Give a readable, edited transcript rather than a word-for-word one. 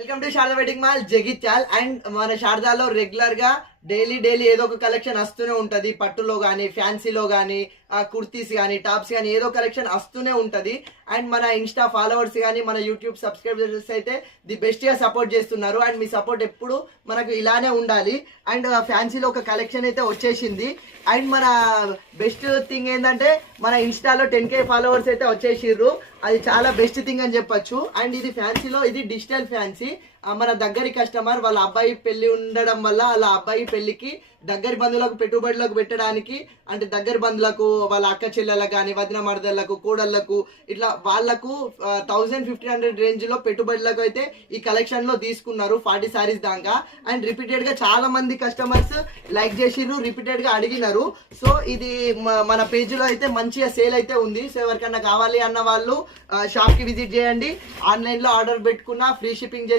Welcome to Sharada wedding mall Jagtial. And మన శారదాలో regular గా daily ఏదో ఒక కలెక్షన్ వస్తూనే ఉంటది. పట్టులో గానీ, ఫ్యాన్సీలో గానీ, కుర్తీస్ గానీ, టాప్స్ గానీ ఏదో కలెక్షన్ వస్తూనే ఉంటది. అండ్ మన ఇన్స్టా ఫాలోవర్స్ గానీ, మన యూట్యూబ్ సబ్స్క్రైబర్స్ అయితే ది బెస్ట్ గా సపోర్ట్ చేస్తున్నారు. అండ్ మీ సపోర్ట్ ఎప్పుడు మనకు ఇలానే ఉండాలి. అండ్ ఫ్యాన్సీలో ఒక కలెక్షన్ అయితే వచ్చేసింది. అండ్ మన బెస్ట్ థింగ్ ఏంటంటే మన ఇన్స్టాలో 10K ఫాలోవర్స్ అయితే వచ్చేసిర్రు. అది చాలా బెస్ట్ థింగ్ అని చెప్పొచ్చు. అండ్ ఇది ఫ్యాన్సీలో ఇది డిజిటల్ ఫ్యాన్సీ. మన దగ్గరి కస్టమర్ వాళ్ళ అబ్బాయి పెళ్లి ఉండడం వల్ల వాళ్ళ అబ్బాయి పెళ్లికి దగ్గరి బంధువులకు పెట్టుబడులకు పెట్టడానికి, అంటే దగ్గర బంధువులకు వాళ్ళ అక్క చెల్లెలకు కానీ, వదిన మరదలకు, కోడళ్లకు, ఇట్లా వాళ్లకు 1500 రేంజ్ లో పెట్టుబడులకు అయితే ఈ కలెక్షన్ లో తీసుకున్నారు 40 సారీస్ దాకా. అండ్ రిపీటెడ్ గా చాలా మంది కస్టమర్స్ లైక్ చేసిర్రు, రిపీటెడ్ గా అడిగినారు. సో ఇది మన పేజ్ లో అయితే మంచిగా సేల్ అయితే ఉంది. సో ఎవరికన్నా కావాలి అన్న వాళ్ళు షాప్ కి విజిట్ చేయండి. ఆన్లైన్ లో ఆర్డర్ పెట్టుకున్నా ఫ్రీ షిప్పింగ్ చేస్తే